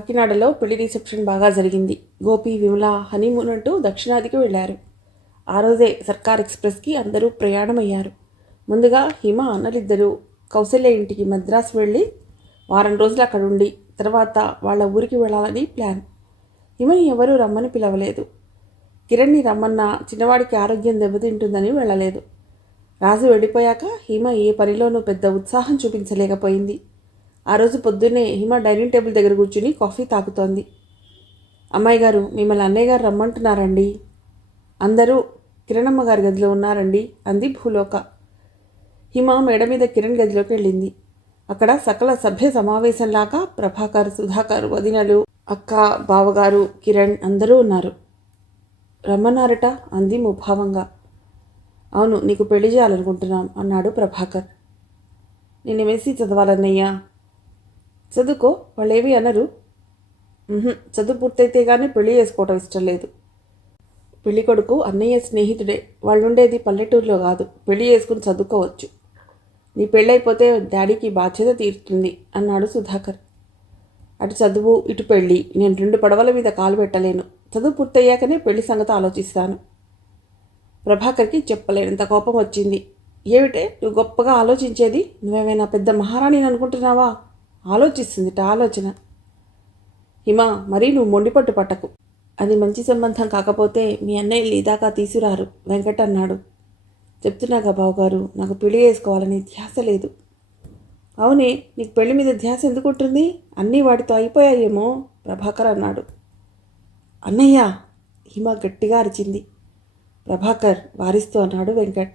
కాకినాడలో పెళ్లి రిసెప్షన్ బాగా జరిగింది. గోపి, విమల హనీమూన్ అంటూ దక్షిణాదికి వెళ్లారు. ఆ రోజే సర్కార్ ఎక్స్ప్రెస్కి అందరూ ప్రయాణమయ్యారు. ముందుగా హిమ అన్నలిద్దరూ కౌసల్య ఇంటికి మద్రాసు వెళ్ళి వారం రోజులు అక్కడుండి తర్వాత వాళ్ళ ఊరికి వెళ్ళాలని ప్లాన్. హిమని ఎవరూ రమ్మని పిలవలేదు. కిరణ్ని రమ్మన్నా చిన్నవాడికి ఆరోగ్యం దెబ్బతింటుందని వెళ్ళలేదు. రాజు వెళ్ళిపోయాక హిమ ఏ పనిలోనూ పెద్ద ఉత్సాహం చూపించలేకపోయింది. ఆ రోజు పొద్దున్నే హిమ డైనింగ్ టేబుల్ దగ్గర కూర్చుని కాఫీ తాగుతోంది. అమ్మాయి గారు, మిమ్మల్ని అన్నయ్య గారు రమ్మంటున్నారండి. అందరూ కిరణమ్మ గారి గదిలో ఉన్నారండి అంది భూలోక. హిమ మేడ మీద కిరణ్ గదిలోకి వెళ్ళింది. అక్కడ సకల సభ్య సమావేశంలాగా ప్రభాకర్, సుధాకర్, వదినలు, అక్క, బావగారు, కిరణ్ అందరూ ఉన్నారు. రమ్మన్నారట అంది ముభావంగా. అవును, నీకు పెళ్లి చేయాలనుకుంటున్నాం అన్నాడు ప్రభాకర్. నేను ఎంఎస్సీ చదవాలన్నయ్యా. చదువుకో, వాళ్ళేమీ అనరు. చదువు పూర్తయితే కానీ పెళ్లి చేసుకోవటం ఇష్టం లేదు. పెళ్లి కొడుకు అన్నయ్య స్నేహితుడే. వాళ్ళుండేది పల్లెటూరులో కాదు. పెళ్లి చేసుకుని చదువుకోవచ్చు. నీ పెళ్ళైపోతే డాడీకి బాధ్యత తీరుతుంది అన్నాడు సుధాకర్. అటు చదువు, ఇటు పెళ్ళి, నేను 2 పడవల మీద కాలు పెట్టలేను. చదువు పూర్తయ్యాకనే పెళ్లి సంగతి ఆలోచిస్తాను. ప్రభాకర్కి చెప్పలేనంత కోపం వచ్చింది. ఏమిటే నువ్వు గొప్పగా ఆలోచించేది? నువ్వేమైనా పెద్ద మహారాణిని అనుకుంటున్నావా? ఆలోచిస్తుందిట ఆలోచన. హిమ, మరీ నువ్వు మొండిపట్టు పట్టకు. అది మంచి సంబంధం కాకపోతే మీ అన్నయ్యలు ఇదాకా తీసుకురారు, వెంకట్ అన్నాడు. చెప్తున్నాగా బావగారు, నాకు పెళ్లి చేసుకోవాలని ధ్యాస లేదు. అవునే, నీకు పెళ్లి మీద ధ్యాస ఎందుకుంటుంది? అన్నీ వాటితో అయిపోయాయేమో ప్రభాకర్ అన్నాడు. అన్నయ్య, హిమ గట్టిగా అరిచింది. ప్రభాకర్ వారిస్తూ అన్నాడు వెంకట్.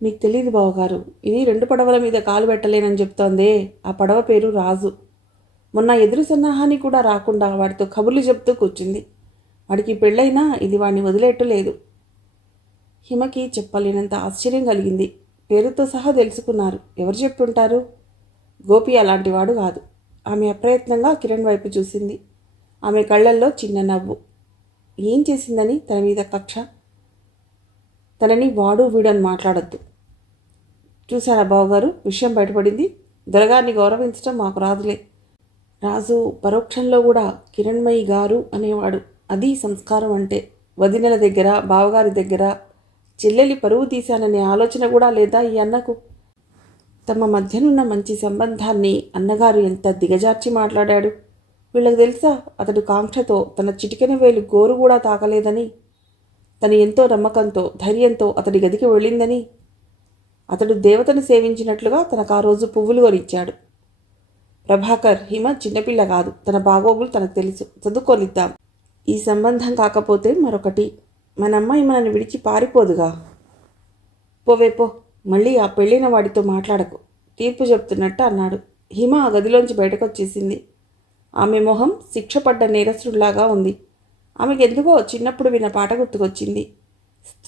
మీకు తెలియదు బావగారు, ఇది 2 పడవల మీద కాలు పెట్టలేనని చెప్తోందే, ఆ పడవ పేరు రాజు. మొన్న ఎదురు సన్నాహాన్ని కూడా రాకుండా వాడితో కబుర్లు చెప్తూ కూర్చుంది. వాడికి పెళ్ళైనా ఇది వాడిని వదిలేట్టు లేదు. హిమకి చెప్పలేనంత ఆశ్చర్యం కలిగింది. పేరుతో సహా తెలుసుకున్నారు. ఎవరు చెప్పుంటారు? గోపి అలాంటివాడు కాదు. ఆమె అప్రయత్నంగా కిరణ్ వైపు చూసింది. ఆమె కళ్ళల్లో చిన్న నవ్వు. ఏం చేసిందని తన మీద కక్ష? తనని వాడు వీడని మాట్లాడద్దు. చూశారా బావగారు, విషయం బయటపడింది. దొరగారిని గౌరవించడం మాకు రాదులే. రాజు పరోక్షంలో కూడా కిరణ్మయి గారు అనేవాడు. అది సంస్కారం అంటే. వదినల దగ్గర, బావగారి దగ్గర చెల్లెలి పరువు తీశాననే ఆలోచన కూడా లేదా ఈ అన్నకు? తమ మధ్యనున్న మంచి సంబంధాన్ని అన్నగారు ఎంత దిగజార్చి మాట్లాడాడు. వీళ్ళకి తెలుసా అతడు కాంక్షతో తన చిటికెన వేలు గోరు కూడా తాకలేదని? తను ఎంతో నమ్మకంతో, ధైర్యంతో అతడి గదికి వెళ్ళిందని? అతడు దేవతను సేవించినట్లుగా తనకు ఆ రోజు పువ్వులు కొనిచ్చాడు. ప్రభాకర్, హిమ చిన్నపిల్ల కాదు. తన బాగోగులు తనకు తెలుసు. చదువుకొనిద్దాం. ఈ సంబంధం కాకపోతే మరొకటి. మన అమ్మాయి మనల్ని విడిచి పారిపోదుగా. పోవేపో, మళ్ళీ ఆ పెళ్ళిన వాడితో మాట్లాడకు, తీర్పు చెప్తున్నట్టు అన్నాడు. హిమ ఆ గదిలోంచి బయటకు వచ్చేసింది. ఆమె మొహం శిక్షపడ్డ నేరస్తుడిలాగా ఉంది. ఆమెకు ఎందుకో చిన్నప్పుడు విన్న పాట గుర్తుకొచ్చింది.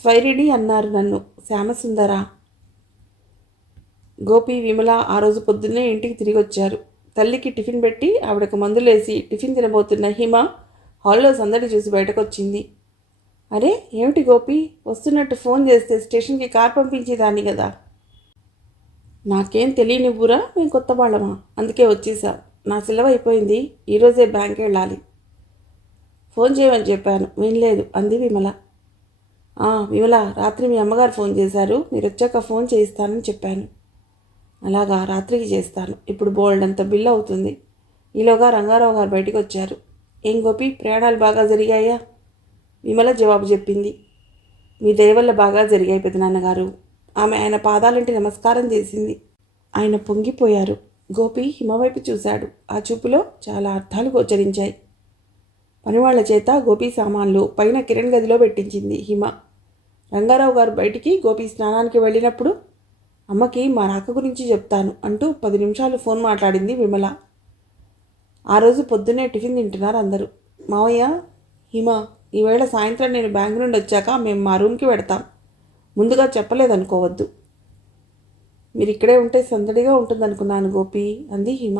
స్వైరిణి అన్నారు నన్ను శ్యామసుందరా. గోపి, విమల ఆ రోజు పొద్దున్నే ఇంటికి తిరిగి వచ్చారు. తల్లికి టిఫిన్ పెట్టి ఆవిడకు మందులేసి టిఫిన్ తినబోతున్న హిమ హాల్లో సందడి చూసి బయటకు వచ్చింది. అరే ఏమిటి గోపి, వస్తున్నట్టు ఫోన్ చేస్తే స్టేషన్కి కార్ పంపించేదాన్ని కదా. నాకేం తెలియనివ్వురా, మేము కొత్త వాళ్ళమా? అందుకే వచ్చేసా. నా సెలవు అయిపోయింది. ఈరోజే బ్యాంక్ వెళ్ళాలి. ఫోన్ చేయమని చెప్పాను, వినలేదు అంది విమల. విమల, రాత్రి మీ అమ్మగారు ఫోన్ చేశారు. మీరు వచ్చాక ఫోన్ చేయిస్తానని చెప్పాను. అలాగా, రాత్రికి చేస్తాను. ఇప్పుడు బోల్డంత బిల్లు అవుతుంది. ఈలోగా రంగారావు గారు బయటికి వచ్చారు. ఏం గోపి, ప్రయాణాలు బాగా జరిగాయా? విమల జవాబు చెప్పింది. మీ దయ వల్ల బాగా జరిగాయి పెదనాన్నగారు. ఆమె ఆయన పాదాలంటి నమస్కారం చేసింది. ఆయన పొంగిపోయారు. గోపి హిమ వైపు చూశాడు. ఆ చూపులో చాలా అర్థాలు గోచరించాయి. పనివాళ్ల చేత గోపి సామాన్లు పైన కిరణ్ గదిలో పెట్టించింది హిమ. రంగారావు గారు బయటికి గోపి స్నానానికి వెళ్ళినప్పుడు అమ్మకి మా రాక గురించి చెప్తాను అంటూ 10 నిమిషాలు ఫోన్ మాట్లాడింది విమల. ఆ రోజు పొద్దున్నే టిఫిన్ తింటున్నారు అందరూ. మావయ్య, హిమ, ఈవేళ సాయంత్రం నేను బ్యాంక్ నుండి వచ్చాక మేము మా రూమ్కి పెడతాం. ముందుగా చెప్పలేదనుకోవద్దు. మీరు ఇక్కడే ఉంటే సందడిగా ఉంటుందనుకున్నాను గోపి అంది హిమ.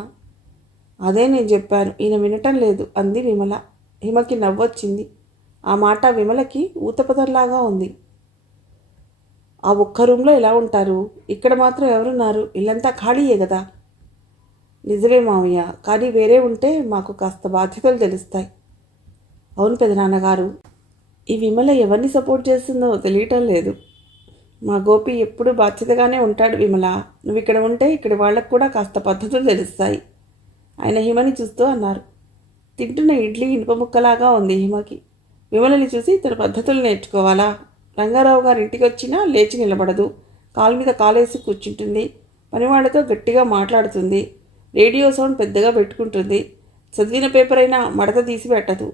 అదే నేను చెప్పాను, ఈయన వినటం లేదు అంది విమల. హిమకి నవ్వొచ్చింది. ఆ మాట విమలకి ఊతపదంలాగా ఉంది. ఆ ఒక్క రూమ్లో ఎలా ఉంటారు? ఇక్కడ మాత్రం ఎవరున్నారు? ఇల్లంతా ఖాళీయే కదా. నిజమే మావయ్య, కానీ వేరే ఉంటే మాకు కాస్త బాధ్యతలు తెలుస్తాయి. అవును పెదనాన్నగారు, ఈ విమల ఎవరిని సపోర్ట్ చేస్తుందో తెలియటం లేదు. మా గోపి ఎప్పుడూ బాధ్యతగానే ఉంటాడు విమల. నువ్వు ఇక్కడ ఉంటే ఇక్కడి వాళ్ళకు కూడా కాస్త పద్ధతులు తెలుస్తాయి ఆయన హిమని చూస్తూ అన్నారు. తింటున్న ఇడ్లీ ఇనుప ముక్కలాగా ఉంది హిమకి. విమలని చూసి తన పద్ధతులు నేర్చుకోవాలా? రంగారావు గారి ఇంటికి వచ్చినా లేచి నిలబడదు, కాలు మీద కాలేసి కూర్చుంటుంది, పనివాళ్లతో గట్టిగా మాట్లాడుతుంది, రేడియో సౌండ్ పెద్దగా పెట్టుకుంటుంది, చదివిన పేపర్ అయినా మడత తీసి పెట్టదు.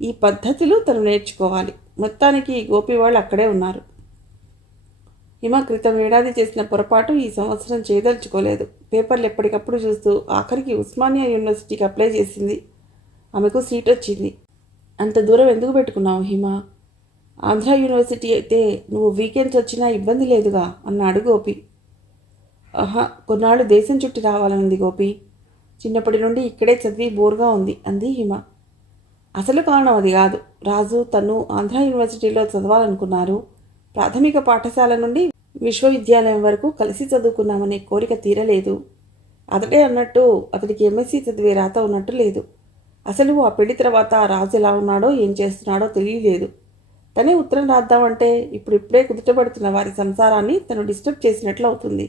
ఈ పద్ధతులు తను నేర్చుకోవాలి. మొత్తానికి గోపి వాళ్ళు అక్కడే ఉన్నారు. హిమ క్రితం ఏడాది చేసిన పొరపాటు ఈ సంవత్సరం చేయదలుచుకోలేదు. పేపర్లు ఎప్పటికప్పుడు చూస్తూ ఆఖరికి ఉస్మానియా యూనివర్సిటీకి అప్లై చేసింది. ఆమెకు సీట్ వచ్చింది. అంత దూరం ఎందుకు పెట్టుకున్నావు హిమ? ఆంధ్ర యూనివర్సిటీ అయితే నువ్వు వీకెండ్స్ వచ్చినా ఇబ్బంది లేదుగా అన్నాడు గోపి. ఆహా, కొన్నాళ్ళు దేశం చుట్టి రావాలనుంది గోపి. చిన్నప్పటి నుండి ఇక్కడే చదివి బోర్గా ఉంది అంది హిమ. అసలు కారణం అది కాదు. రాజు తను ఆంధ్ర యూనివర్సిటీలో చదవాలనుకున్నారు. ప్రాథమిక పాఠశాల నుండి విశ్వవిద్యాలయం వరకు కలిసి చదువుకున్నామనే కోరిక తీరలేదు. అతడే అన్నట్టు అతడికి ఎంఎస్సీ చదివే రాత ఉన్నట్టు లేదు. అసలు ఆ పెళ్లి తర్వాత రాజు ఎలా ఉన్నాడో ఏం చేస్తున్నాడో తెలియలేదు. తనే ఉత్తరం రాద్దామంటే ఇప్పుడిప్పుడే కుదుటపడుతున్న వారి సంసారాన్ని తను డిస్టర్బ్ చేసినట్లు అవుతుంది.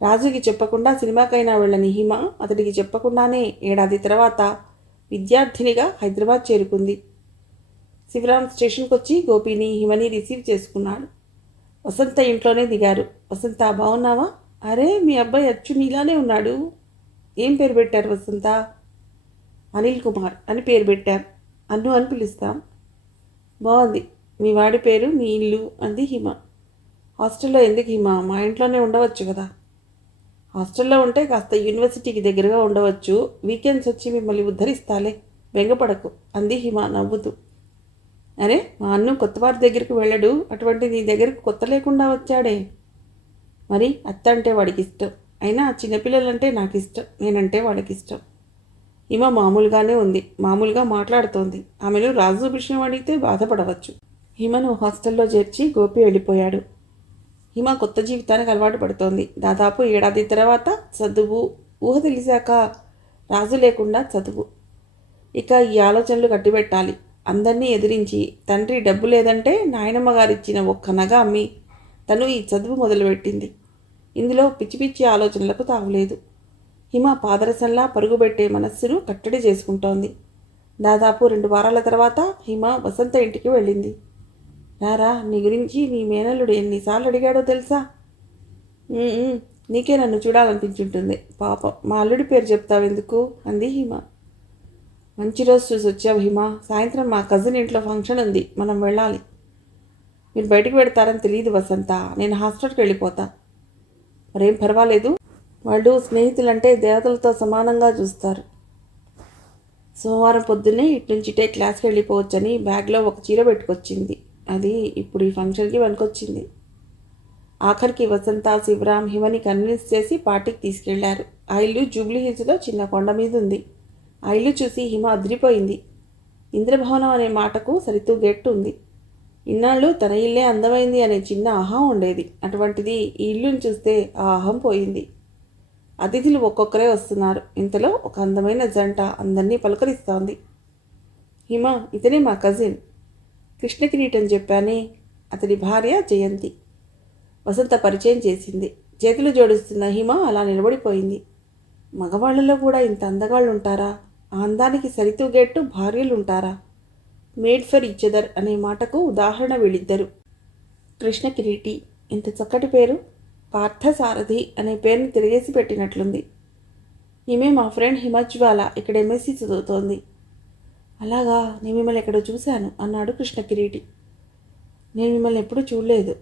రాజుకి చెప్పకుండా సినిమాకైనా వెళ్ళని హిమ అతడికి చెప్పకుండానే ఏడాది తర్వాత విద్యార్థినిగా హైదరాబాద్ చేరుకుంది. శివరాం స్టేషన్కి వచ్చి గోపిని హిమని రిసీవ్ చేసుకున్నాడు. వసంత ఇంట్లోనే దిగారు. వసంత, బాగున్నావా? అరే, మీ అబ్బాయి అచ్చు నీలానే ఉన్నాడు. ఏం పేరు పెట్టారు వసంత? అనిల్ కుమార్ అని పేరు పెట్టాం. అన్ను అని పిలుస్తాం. బాగుంది. మీ వాడి పేరు మీ ఇల్లు అంది హిమ. హాస్టల్లో ఎందుకు హిమ? మా ఇంట్లోనే ఉండవచ్చు కదా. హాస్టల్లో ఉంటే కాస్త యూనివర్సిటీకి దగ్గరగా ఉండవచ్చు. వీకెండ్స్ వచ్చి మిమ్మల్ని ఉద్ధరిస్తాలే, బెంగపడకు అంది హిమ నవ్వుతూ. అరే, మా అన్ను కొత్తవారి దగ్గరికి వెళ్ళడు, అటువంటి నీ దగ్గరకు కొత్త లేకుండా వచ్చాడే. మరి అత్త అంటే వాడికి ఇష్టం. అయినా చిన్నపిల్లలంటే నాకు ఇష్టం, నేనంటే వాడికి ఇష్టం. హిమ మామూలుగానే ఉంది, మామూలుగా మాట్లాడుతోంది. ఆమెను రాజు విషయం అడిగితే బాధపడవచ్చు. హిమను హాస్టల్లో చేర్చి గోపి వెళ్ళిపోయాడు. హిమ కొత్త జీవితానికి అలవాటు పడుతోంది. దాదాపు ఏడాది తర్వాత చదువు, ఊహ తెలిసాక రాజు లేకుండా చదువు. ఇక ఈ ఆలోచనలు కట్టిబెట్టాలి. అందరినీ ఎదిరించి తండ్రి డబ్బు లేదంటే నాయనమ్మ గారిచ్చిన ఒక్క నగ అమ్మి తను ఈ చదువు మొదలుపెట్టింది. ఇందులో పిచ్చి పిచ్చి ఆలోచనలకు తావులేదు. హిమ పాదరసంలా పరుగుబెట్టే మనస్సును కట్టడి చేసుకుంటోంది. దాదాపు 2 వారాల తర్వాత హిమ వసంత ఇంటికి వెళ్ళింది. రారా, నీ గురించి నీ మేనల్లుడు ఎన్నిసార్లు అడిగాడో తెలుసా? నీకే నన్ను చూడాలనిపించుంటుంది. పాపం, మా అల్లుడి పేరు చెప్తావెందుకు అంది హిమ. మంచి రోజు చూసి వచ్చావు హిమ. సాయంత్రం మా కజిన్ ఇంట్లో ఫంక్షన్ ఉంది, మనం వెళ్ళాలి. మీరు బయటికి పెడతారని తెలియదు వసంత, నేను హాస్టల్కి వెళ్ళిపోతా. మరేం పర్వాలేదు, వాళ్ళు స్నేహితులంటే దేవతలతో సమానంగా చూస్తారు. సోమవారం పొద్దున్నే ఇట్నుంచిటే క్లాస్కి వెళ్ళిపోవచ్చని బ్యాగ్లో ఒక చీర పెట్టుకొచ్చింది. అది ఇప్పుడు ఈ ఫంక్షన్కి పనికొచ్చింది. ఆఖరికి వసంత, శివరాం హిమని కన్విన్స్ చేసి పార్టీకి తీసుకెళ్లారు. ఆ ఇల్లు జూబ్లీ హిల్స్లో చిన్న కొండ మీద ఉంది. ఆ ఇల్లు చూసి హిమ అదిరిపోయింది. ఇంద్రభవనం అనే మాటకు సరితూగేట్టు ఉంది. ఇన్నాళ్ళు తన ఇల్లే అందమైంది అనే చిన్న అహం ఉండేది. అటువంటిది ఈ ఇల్లుని చూస్తే ఆ అహం పోయింది. అతిథులు ఒక్కొక్కరే వస్తున్నారు. ఇంతలో ఒక అందమైన జంట అందరినీ పలకరిస్తోంది. హిమ, ఇతనే మా కజిన్ కృష్ణకిరీటం చెప్పానే, అతడి భార్య జయంతి. వసంత పరిచయం చేసింది. చేతులు జోడిస్తున్న హిమ అలా నిలబడిపోయింది. మగవాళ్లలో కూడా ఇంత అందగాళ్ళు ఉంటారా? ఆ అందానికి సరితూగేట్టు భార్యలుంటారా? మేడ్ ఫర్ ఈచ్ అదర్ అనే మాటకు ఉదాహరణ వీళ్ళిద్దరు. కృష్ణకిరీటి, ఇంత చక్కటి పేరు. పార్థసారథి అనే పేరుని తిరిగేసి పెట్టినట్లుంది. ఈమె మా ఫ్రెండ్ హిమజ్వాల, ఇక్కడ ఎంఎస్సీ చదువుతోంది. అలాగా, నేను మిమ్మల్ని ఎక్కడో చూశాను అన్నాడు కృష్ణకిరీటి. నేను మిమ్మల్ని ఎప్పుడూ చూడలేదు.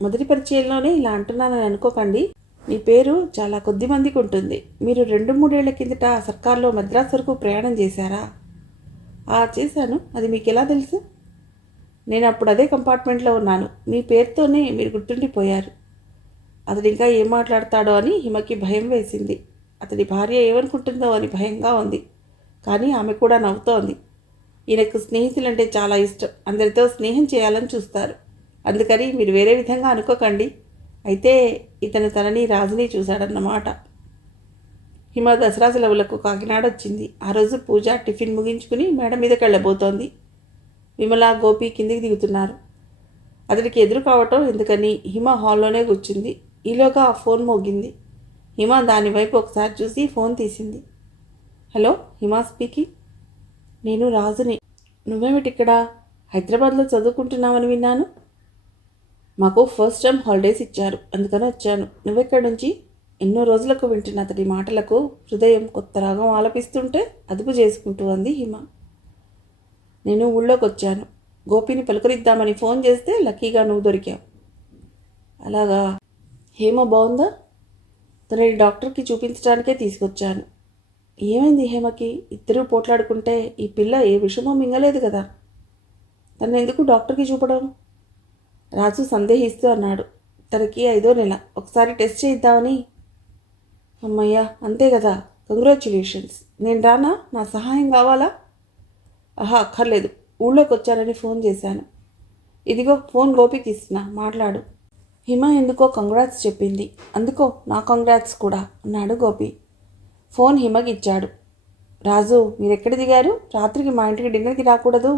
మొదటి పరిచయంలోనే ఇలా అంటున్నానని అనుకోకండి. మీ పేరు చాలా కొద్ది మందికి ఉంటుంది. మీరు 2-3 ఏళ్ల కిందట సర్కార్లో మద్రాసు వరకు ప్రయాణం చేశారా? చేశాను. అది మీకు ఎలా తెలుసు? నేను అప్పుడు అదే కంపార్ట్మెంట్లో ఉన్నాను. మీ పేరుతోనే మీరు గుర్తుండిపోయారు. అతడు ఇంకా ఏం మాట్లాడతాడో అని హిమకి భయం వేసింది. అతడి భార్య ఏమనుకుంటుందో అని భయంగా ఉంది. కానీ ఆమె కూడా నవ్వుతోంది. ఈయనకు స్నేహితులంటే చాలా ఇష్టం. అందరితో స్నేహం చేయాలని చూస్తారు. అందుకని మీరు వేరే విధంగా అనుకోకండి. అయితే ఇతను తనని రాజుని చూశాడన్నమాట. హిమ దసరా సెలవులకు కాకినాడ వచ్చింది. ఆ రోజు పూజ టిఫిన్ ముగించుకుని మేడ మీదకి వెళ్ళబోతోంది. విమల, గోపి కిందికి దిగుతున్నారు. అతడికి ఎదురు కావటం ఎందుకని హిమ హాల్లోనే కూర్చుంది. ఈలోగా ఆ ఫోన్ మోగింది. హిమ దాని వైపు ఒకసారి చూసి ఫోన్ తీసింది. హలో, హిమ స్పీకింగ్. నేను రాజుని. నువ్వేమిటిక్కడ? హైదరాబాద్లో చదువుకుంటున్నావని విన్నాను. మాకు ఫస్ట్ టర్మ్ హాలిడేస్ ఇచ్చారు, అందుకని వచ్చాను. నువ్వెక్కడి నుంచి? ఎన్నో రోజులకు వింటున్న అతడి మాటలకు హృదయం కొత్త రాగం ఆలపిస్తుంటే అదుపు చేసుకుంటూ అంది హిమ. నేను ఊళ్ళోకి వచ్చాను. గోపిని పలుకరిద్దామని ఫోన్ చేస్తే లక్కీగా నువ్వు దొరికావు. అలాగా. హేమ బాగుందా? తనని డాక్టర్కి చూపించడానికే తీసుకొచ్చాను. ఏమైంది హేమకి? ఇద్దరూ పోట్లాడుకుంటే ఈ పిల్ల ఏ విషమో మింగలేదు కదా. తను ఎందుకు డాక్టర్కి చూపడం? రాజు సందేహిస్తూ అన్నాడు. తనకి 5వ నెల, ఒకసారి టెస్ట్ చేయిద్దామని. అమ్మయ్యా, అంతే కదా. కంగ్రాచ్యులేషన్స్. నేను రానా? నా సహాయం కావాలా? ఆహా, అక్కర్లేదు. ఊళ్ళోకి వచ్చానని ఫోన్ చేశాను. ఇదిగో ఫోన్ గోపికి ఇస్తున్నా, మాట్లాడు. హిమ ఎందుకో కంగ్రాట్స్ చెప్పింది. అందుకో నా కంగ్రాట్స్ కూడా అన్నాడు గోపి. ఫోన్ హిమకి ఇచ్చాడు. రాజు, మీరెక్కడ దిగారు? రాత్రికి మా ఇంటికి డిన్నర్కి రాకూడదు.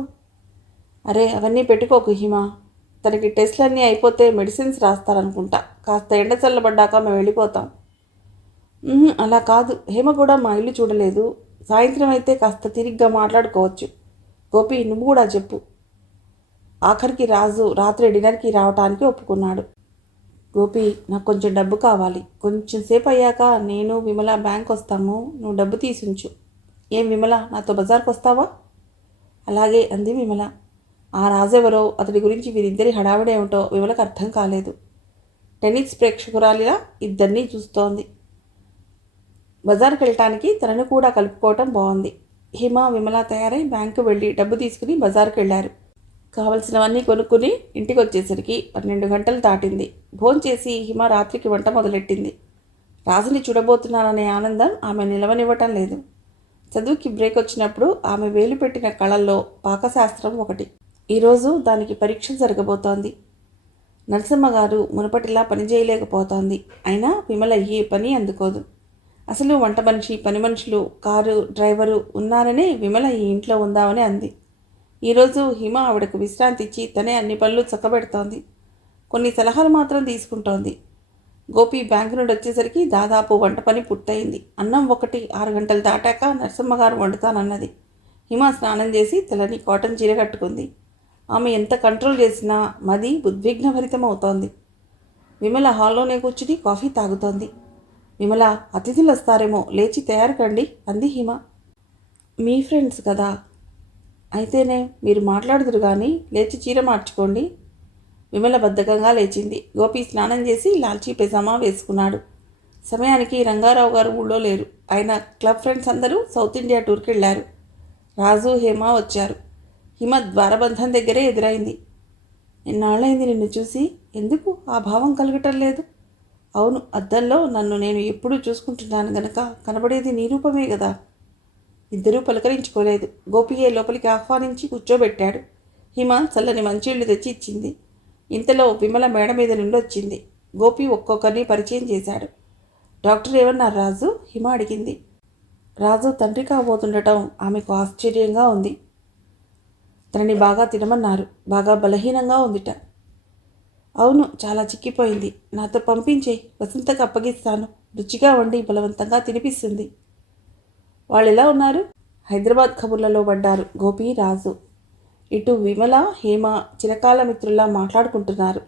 అరే, అవన్నీ పెట్టుకోకు హిమ. తనకి టెస్ట్లన్నీ అయిపోతే మెడిసిన్స్ రాస్తారనుకుంటా. కాస్త ఎండ చల్లబడ్డాక మేము వెళ్ళిపోతాం. అలా కాదు. హేమ కూడా మా ఇల్లు చూడలేదు. సాయంత్రం అయితే కాస్త తిరిగ్గా మాట్లాడుకోవచ్చు. గోపి, నువ్వు కూడా చెప్పు. ఆఖరికి రాజు రాత్రి డిన్నర్కి రావటానికి ఒప్పుకున్నాడు. గోపి, నాకు కొంచెం డబ్బు కావాలి. కొంచెం సేపు అయ్యాక నేను విమల బ్యాంక్ వస్తాము. నువ్వు డబ్బు తీసుంచు. ఏం విమల, నాతో బజార్కి వస్తావా? అలాగే అంది విమల. ఆ రాజెవరో, అతడి గురించి వీరిద్దరి హడావిడేమిటో విమలకు అర్థం కాలేదు. టెన్నిస్ ప్రేక్షకురాలిలా ఇద్దరినీ చూస్తోంది. బజార్కి వెళ్ళటానికి తనను కూడా కలుపుకోవటం బాగుంది. హిమ, విమల తయారై బ్యాంకు వెళ్ళి డబ్బు తీసుకుని బజార్కి వెళ్ళారు. కావలసినవన్నీ కొనుక్కుని ఇంటికి వచ్చేసరికి 12 గంటలు దాటింది. భోంచేసి హిమ రాత్రికి వంట మొదలెట్టింది. రాజుని చూడబోతున్నాననే ఆనందం ఆమె నిలవనివ్వటం లేదు. చదువుకి బ్రేక్ వచ్చినప్పుడు ఆమె వేలు పెట్టిన కళల్లో పాకశాస్త్రం ఒకటి. ఈరోజు దానికి పరీక్ష జరగబోతోంది. నరసమ్మ గారు మునుపటిలా పని చేయలేకపోతోంది. అయినా విమల ఏ పని అందుకోదు. అసలు వంట మనిషి, పని మనుషులు, కారు డ్రైవరు ఉన్నారనే విమల ఈ ఇంట్లో ఉందామని అంది. ఈరోజు హిమ ఆవిడకు విశ్రాంతి ఇచ్చి తనే అన్ని పనులు చక్కబెడుతోంది. కొన్ని సలహాలు మాత్రం తీసుకుంటోంది. గోపి బ్యాంకు నుండి వచ్చేసరికి దాదాపు వంట పని పూర్తయింది. అన్నం ఒకటి 6 గంటలు దాటాక నరసమ్మగారు వండుతానన్నది. హిమ స్నానం చేసి తెల్లని కాటన్ చీర కట్టుకుంది. ఆమె ఎంత కంట్రోల్ చేసినా మది ఉద్విగ్నభరితం అవుతోంది. విమల హాల్లోనే కూర్చుని కాఫీ తాగుతోంది. విమల, అతిథులు వస్తారేమో, లేచి తయారు కండి అంది హిమ. మీ ఫ్రెండ్స్ కదా. అయితేనే మీరు మాట్లాడుదురు కానీ లేచి చీర మార్చుకోండి. విమల బద్ధకంగా లేచింది. గోపి స్నానం చేసి లాల్చీ పైజామా వేసుకున్నాడు. సమయానికి రంగారావు గారు ఊళ్ళో లేరు. ఆయన క్లబ్ ఫ్రెండ్స్ అందరూ సౌత్ ఇండియా టూర్కి వెళ్ళారు. రాజు, హేమ వచ్చారు. హిమ ద్వారబంధం దగ్గరే ఎదురైంది. ఎన్నాళ్ళైంది నిన్ను చూసి. ఎందుకు ఆ భావం కలగటం లేదు? అవును, అద్దంలో నన్ను నేను ఎప్పుడూ చూసుకుంటున్నాను గనక కనబడేది నీ రూపమే కదా. ఇద్దరూ పలకరించుకోలేదు. గోపియే లోపలికి ఆహ్వానించి కూర్చోబెట్టాడు. హిమ చల్లని మంచిళ్ళు తెచ్చి ఇచ్చింది. ఇంతలో విమల మేడ మీద నుండి వచ్చింది. గోపి ఒక్కొక్కరిని పరిచయం చేశాడు. డాక్టర్ ఏమన్నారు రాజు? హిమ అడిగింది. రాజు తండ్రి కాబోతుండటం ఆమెకు ఆశ్చర్యంగా ఉంది. తనని బాగా తినమన్నారు. బాగా బలహీనంగా ఉందిట. అవును, చాలా చిక్కిపోయింది. నాతో పంపించే, వసంతకు అప్పగిస్తాను. రుచిగా వండి బలవంతంగా తినిపిస్తుంది. వాళ్ళు ఎలా ఉన్నారు? హైదరాబాద్ కబుర్లలో పడ్డారు గోపి, రాజు. ఇటు విమల, హేమ చిరకాల మిత్రుల్లా మాట్లాడుకుంటున్నారు.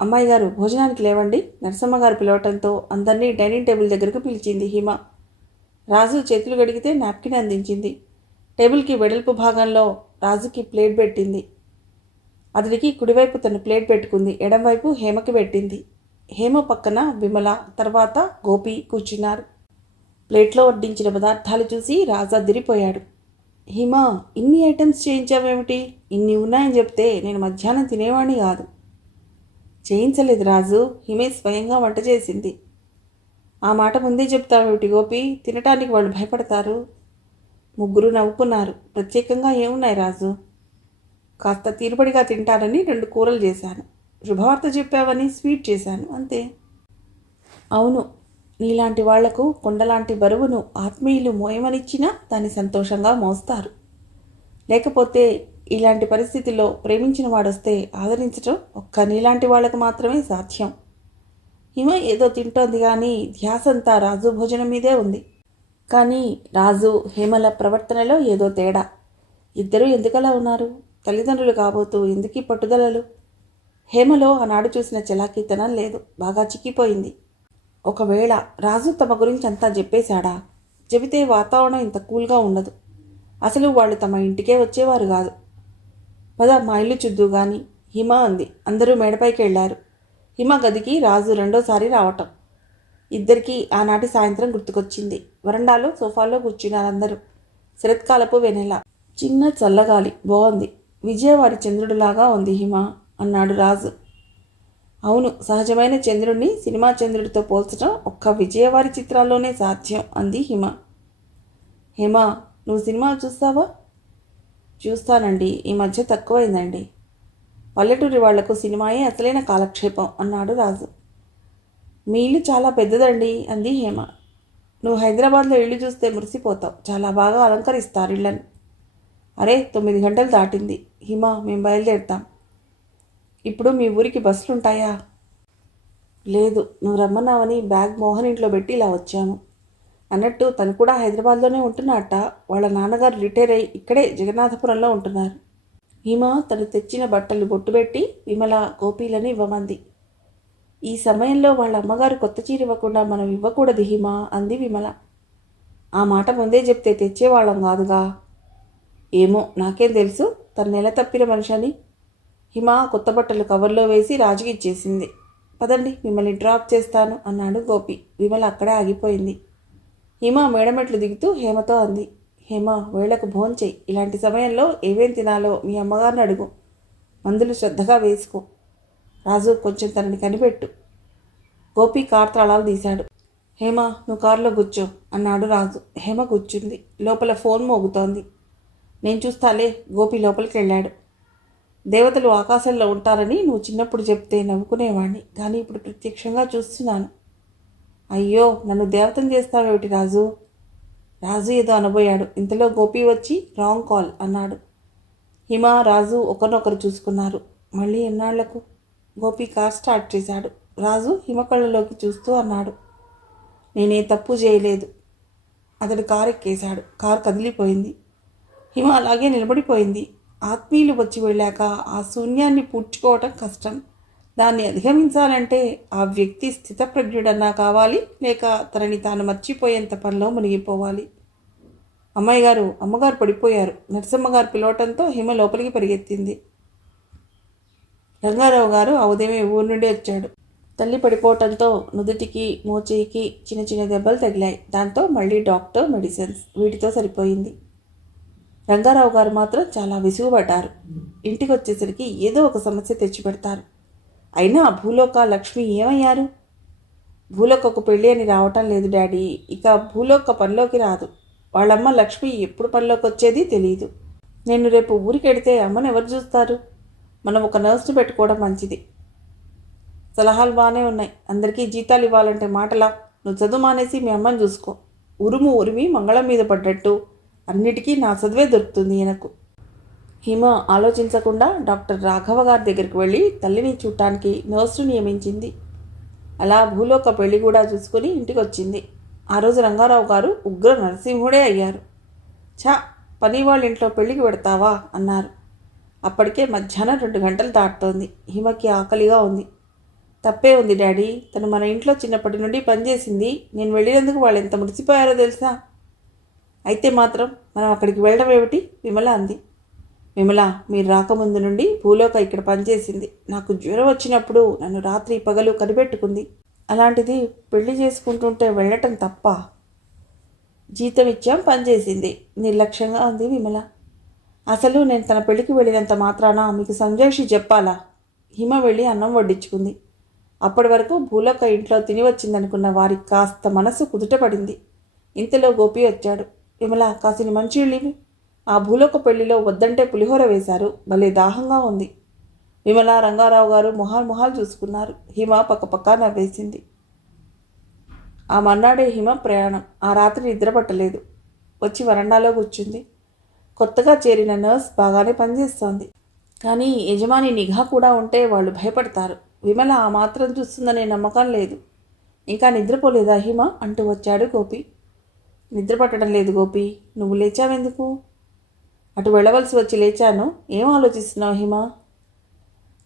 అమ్మాయి గారు, భోజనానికి లేవండి. నరసమ్మ గారు పిలవటంతో అందరినీ డైనింగ్ టేబుల్ దగ్గరకు పిలిచింది హిమ. రాజు చేతులు గడిగితే నాప్కిన్ అందించింది. టేబుల్కి వెడల్పు భాగంలో రాజుకి ప్లేట్ పెట్టింది. అతడికి కుడివైపు తన ప్లేట్ పెట్టుకుంది. ఎడంవైపు హేమకి పెట్టింది. హేమ పక్కన విమల, తర్వాత గోపి కూర్చున్నారు. ప్లేట్లో వడ్డించిన పదార్థాలు చూసి రాజు అదిరిపోయాడు. హిమ, ఇన్ని ఐటమ్స్ చేయించావేమిటి? ఇన్ని ఉన్నాయని చెప్తే నేను మధ్యాహ్నం తినేవాణ్ణి కాదు. చేయించలేదు రాజు, హిమే స్వయంగా వంట చేసింది. ఆ మాట ముందే చెప్తావేమిటి గోపి? తినటానికి వాళ్ళు భయపడతారు. ముగ్గురు నవ్వుకున్నారు. ప్రత్యేకంగా ఏమున్నాయి రాజు? కాస్త తీరుబడిగా తింటానని 2 కూరలు చేశాను. శుభవార్త చెప్పావని స్వీట్ చేశాను, అంతే. అవును, నీలాంటి వాళ్లకు కొండలాంటి బరువును ఆత్మీయులు మోయమనిచ్చినా దాన్ని సంతోషంగా మోస్తారు. లేకపోతే ఇలాంటి పరిస్థితుల్లో ప్రేమించిన వాడొస్తే ఆదరించటం ఒక్క నీలాంటి వాళ్లకు మాత్రమే సాధ్యం. హిమ ఏదో తింటోంది కానీ ధ్యాసంతా రాజు భోజనం మీదే ఉంది. కానీ రాజు హేమల ప్రవర్తనలో ఏదో తేడా. ఇద్దరూ ఎందుకలా ఉన్నారు? తల్లిదండ్రులు కాబోతూ ఎందుకీ పట్టుదలలు? హేమలో ఆనాడు చూసిన చలాకీతనం లేదు, బాగా చిక్కిపోయింది. ఒకవేళ రాజు తమ గురించి అంతా చెప్పేశాడా? చెబితే వాతావరణం ఇంత కూల్గా ఉండదు. అసలు వాళ్ళు తమ ఇంటికే వచ్చేవారు కాదు. పద మా ఇల్లు చుద్దూ గాని హిమ అంది. అందరూ మేడపైకి వెళ్లారు. హిమ గదికి రాజు రెండోసారి రావటం ఇద్దరికీ ఆనాటి సాయంత్రం గుర్తుకొచ్చింది. వరండాలో సోఫాలో కూర్చున్నారు అందరూ. శరత్కాలపు వెనెల, చిన్న చల్లగాలి, బాగుంది. విజయవారి చంద్రుడిలాగా ఉంది హిమ అన్నాడు రాజు. అవును, సహజమైన చంద్రుడిని సినిమా చంద్రుడితో పోల్చడం ఒక్క విజయవారి చిత్రాల్లోనే సాధ్యం అంది హిమ. హేమ, నువ్వు సినిమా చూస్తావా? చూస్తానండి, ఈ మధ్య తక్కువైందండి. పల్లెటూరి వాళ్లకు సినిమాయే అసలైన కాలక్షేపం అన్నాడు రాజు. మీ ఇల్లు చాలా పెద్దదండి అంది హేమ. నువ్వు హైదరాబాద్లో ఇల్లు చూస్తే మురిసిపోతావు. చాలా బాగా అలంకరిస్తారు ఇళ్లను. అరే, 9 గంటలు దాటింది. హిమ, మేము బయలుదేరుతాం. ఇప్పుడు మీ ఊరికి బస్సులుంటాయా? లేదు, నువ్వు రమ్మన్నావని బ్యాగ్ మోహన్ ఇంట్లో పెట్టి ఇలా వచ్చాము. అన్నట్టు తను కూడా హైదరాబాద్లోనే ఉంటున్నట్ట. వాళ్ళ నాన్నగారు రిటైర్ అయ్యి ఇక్కడే జగన్నాథపురంలో ఉంటున్నారు. హిమ తను తెచ్చిన బట్టలు బొట్టుబెట్టి విమల, గోపీలను ఇవ్వమంది. ఈ సమయంలో వాళ్ళ అమ్మగారు కొత్త చీర ఇవ్వకుండా మనం ఇవ్వకూడదు హిమ అంది విమల. ఆ మాట ముందే చెప్తే తెచ్చేవాళ్ళం కాదుగా. ఏమో, నాకేం తెలుసు తను నెల తప్పిన మనిషి అని. హిమ కొత్త బట్టలు కవర్లో వేసి రాజుకి ఇచ్చేసింది. పదండి, మిమ్మల్ని డ్రాప్ చేస్తాను అన్నాడు గోపి. విమల అక్కడే ఆగిపోయింది. హిమ మేడమెట్లు దిగుతూ హేమతో అంది. హేమ, వేళకు భోంచేయి. ఇలాంటి సమయంలో ఏమేం తినాలో మీ అమ్మగారిని అడుగు. మందులు శ్రద్ధగా వేసుకో. రాజు, కొంచెం తనని కనిపెట్టు. గోపి కార్ తాళాలు తీశాడు. హేమ, నువ్వు కారులో కూర్చో అన్నాడు రాజు. హేమ కూర్చుంది. లోపల ఫోన్ మోగుతోంది. నేను చూస్తాలే. గోపి లోపలికి వెళ్ళాడు. దేవతలు ఆకాశంలో ఉంటారని నువ్వు చిన్నప్పుడు చెప్తే నవ్వుకునేవాడిని, కానీ ఇప్పుడు ప్రత్యక్షంగా చూస్తున్నాను. అయ్యో, నన్ను దేవతను చేస్తావేమిటి రాజు? రాజు ఏదో అనబోయాడు. ఇంతలో గోపి వచ్చి రాంగ్ కాల్ అన్నాడు. హిమ, రాజు ఒకరినొకరు చూసుకున్నారు. మళ్ళీ ఎన్నాళ్లకు? గోపి కార్ స్టార్ట్ చేశాడు. రాజు హిమ కళ్ళలోకి చూస్తూ అన్నాడు, నేనే తప్పు చేయలేదు. అతడు కారు ఎక్కేశాడు. కారు కదిలిపోయింది. హిమ అలాగే నిలబడిపోయింది. ఆత్మీయులు వచ్చి వెళ్ళాక ఆ శూన్యాన్ని పూడ్చుకోవటం కష్టం. దాన్ని అధిగమించాలంటే ఆ వ్యక్తి స్థితప్రజ్ఞుడన్నా కావాలి, లేక తనని తాను మర్చిపోయేంత పనిలో మునిగిపోవాలి. అమ్మాయి గారు, అమ్మగారు పడిపోయారు. నరసమ్మగారు పిలవటంతో హిమ లోపలికి పరిగెత్తింది. రంగారావు గారు ఆ ఉదయమే ఊరు నుండి వచ్చాడు. తల్లి పడిపోవటంతో నుదుటికి, మోచేయికి చిన్న చిన్న దెబ్బలు తగిలాయి. దాంతో మళ్ళీ డాక్టర్, మెడిసిన్స్, వీటితో సరిపోయింది. రంగారావు గారు మాత్రం చాలా విసుగుపడ్డారు. ఇంటికి వచ్చేసరికి ఏదో ఒక సమస్య తెచ్చిపెడతారు. అయినా భూలోక లక్ష్మి ఏమయ్యారు? భూలోకకు పెళ్ళి అని రావటం లేదు డాడీ. ఇక భూలోక పనిలోకి రాదు. వాళ్ళమ్మ లక్ష్మి ఎప్పుడు పనిలోకి వచ్చేది తెలియదు. నేను రేపు ఊరికి వెడితే అమ్మను ఎవరు చూస్తారు? మనం ఒక నర్స్ని పెట్టుకోవడం మంచిది. సలహాలు బాగానే ఉన్నాయి. అందరికీ జీతాలు ఇవ్వాలంటే మాటలా? నువ్వు చదువు మానేసి మీ అమ్మని చూసుకో. ఉరుము ఉరిమి మంగళం మీద పడ్డట్టు అన్నిటికీ నా చదువే దొరుకుతుంది ఈయనకు. హిమ ఆలోచించకుండా డాక్టర్ రాఘవ గారి దగ్గరికి వెళ్ళి తల్లిని చూడటానికి నర్సును నియమించింది. అలా భూలోక పెళ్లి కూడా చూసుకుని ఇంటికి వచ్చింది. ఆ రోజు రంగారావు గారు ఉగ్ర నరసింహుడే అయ్యారు. ఛా, పని వాళ్ళ ఇంట్లో పెళ్లికి పెడతావా అన్నారు. అప్పటికే మధ్యాహ్నం 2 గంటలు దాటుతోంది. హిమకి ఆకలిగా ఉంది. తప్పే ఉంది డాడీ. తను మన ఇంట్లో చిన్నప్పటి నుండి పనిచేసింది. నేను వెళ్ళినందుకు వాళ్ళు ఎంత మురిసిపోయారో తెలుసా? అయితే మాత్రం మనం అక్కడికి వెళ్ళడం ఏమిటి? విమల అంది. విమల, మీరు రాకముందు నుండి భూలోక ఇక్కడ పనిచేసింది. నాకు జ్వరం వచ్చినప్పుడు నన్ను రాత్రి పగలు కనిపెట్టుకుంది. అలాంటిది పెళ్లి చేసుకుంటుంటే వెళ్ళటం తప్ప? జీతం ఇచ్చాం, పనిచేసింది. నిర్లక్ష్యంగా అంది విమల. అసలు నేను తన పెళ్లికి వెళ్ళినంత మాత్రాన మీకు సంజాయిషి చెప్పాలా? హిమ వెళ్ళి అన్నం వడ్డించుకుంది. అప్పటి వరకు భూలోక ఇంట్లో తిని వచ్చిందనుకున్న వారికి కాస్త మనసు కుదుటపడింది. ఇంతలో గోపి వచ్చాడు. విమల, కాసిని మంచినీళ్ళు. ఆ భూలోక పెళ్లిలో వద్దంటే పులిహోర వేశారు. భలే దాహంగా ఉంది. విమల, రంగారావు గారు మొహాలు చూసుకున్నారు. హిమ పక్కపక్క నవ్వేసింది. ఆ మర్నాడే హిమ ప్రయాణం. ఆ రాత్రి నిద్ర పట్టలేదు. వచ్చి వరండాలో కూర్చుంది. కొత్తగా చేరిన నర్స్ బాగానే పనిచేస్తోంది. కానీ యజమాని నిఘా కూడా ఉంటే వాళ్ళు భయపడతారు. విమల ఆ మాత్రం చూస్తుందనే నమ్మకం లేదు. ఇంకా నిద్రపోలేదా హిమ అంటూ వచ్చాడు గోపి. నిద్ర పట్టడం లేదు గోపి. నువ్వు లేచావెందుకు? అటు వెళ్ళవలసి వచ్చి లేచాను. ఏం ఆలోచిస్తున్నావు హిమ?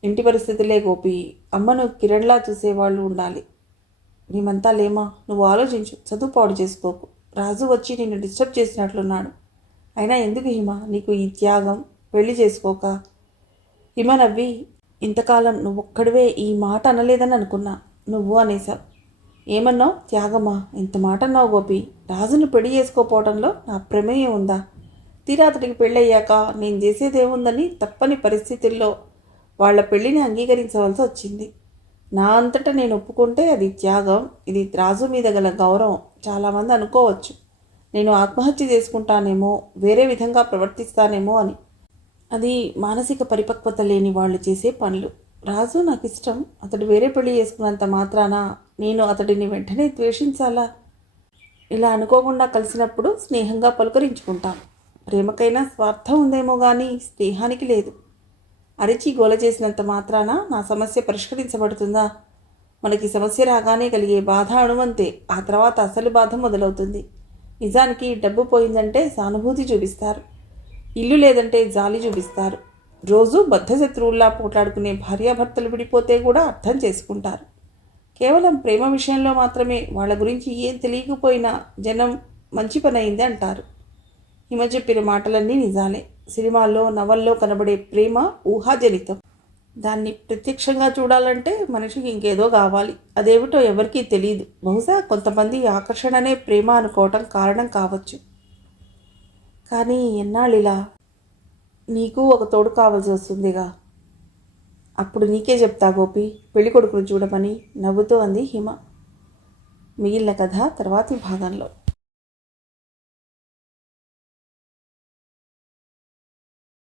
ఇంటి పరిస్థితులే గోపి. అమ్మను కిరణ్లా చూసేవాళ్ళు ఉండాలి. మేమంతా లేమా? నువ్వు ఆలోచించు. చదువు పాడు చేసుకోకు. రాజు వచ్చి నిన్ను డిస్టర్బ్ చేసినట్లున్నాడు. అయినా ఎందుకు హిమ నీకు ఈ త్యాగం? పెళ్లి చేసుకోక. హిమ నవ్వి, ఇంతకాలం నువ్వొక్కడివే ఈ మాట అనలేదని అనుకున్నా. నువ్వు అనేశావు. ఏమన్నావు? త్యాగమా? ఇంత మాట అన్నావు గోపి. రాజును పెళ్లి చేసుకోపోవడంలో నా ప్రమేయం ఉందా? తీరా అతడికి పెళ్ళయ్యాక నేను చేసేదేముందని తప్పని పరిస్థితుల్లో వాళ్ళ పెళ్లిని అంగీకరించవలసి వచ్చింది. నా అంతటా నేను ఒప్పుకుంటే అది త్యాగం. ఇది రాజు మీద గల గౌరవం. చాలామంది అనుకోవచ్చు నేను ఆత్మహత్య చేసుకుంటానేమో, వేరే విధంగా ప్రవర్తిస్తానేమో అని. అది మానసిక పరిపక్వత లేని వాళ్ళు చేసే పనులు. రాజు నాకు ఇష్టం. అతడు వేరే పెళ్లి చేసుకున్నంత మాత్రాన నేను అతడిని వెంటనే ద్వేషించాలా? ఇలా అనుకోకుండా కలిసినప్పుడు స్నేహంగా పలుకరించుకుంటాం. ప్రేమకైనా స్వార్థం ఉందేమో కానీ స్నేహానికి లేదు. అరిచి గోల చేసినంత మాత్రాన నా సమస్య పరిష్కరించబడుతుందా? మనకి సమస్య రాగానే కలిగే బాధ అణువంతే. ఆ తర్వాత అసలు బాధ మొదలవుతుంది. నిజానికి డబ్బు పోయిందంటే సానుభూతి చూపిస్తారు. ఇల్లు లేదంటే జాలి చూపిస్తారు. రోజు బద్ధశత్రువుల్లా పోట్లాడుకునే భార్యాభర్తలు విడిపోతే కూడా అర్థం చేసుకుంటారు. కేవలం ప్రేమ విషయంలో మాత్రమే వాళ్ళ గురించి ఏం తెలియకపోయినా జనం మంచి పని అయింది అంటారు. హిమ చెప్పిన మాటలన్నీ నిజాలే. సినిమాల్లో నవల్లో కనబడే ప్రేమ ఊహాజనితం. దాన్ని ప్రత్యక్షంగా చూడాలంటే మనిషికి ఇంకేదో కావాలి. అదేమిటో ఎవరికీ తెలియదు. బహుశా కొంతమంది ఆకర్షణనే ప్రేమ అనుకోవటం కారణం కావచ్చు. కానీ ఎన్నాళ్ళిలా? నీకు ఒక తోడు కావాల్సి వస్తుందిగా. అప్పుడు నీకే చెప్తా గోపి, పెళ్లి కొడుకును చూడమని నవ్వుతూ అంది హిమ. మిగిలిన కథ తర్వాతి భాగంలో.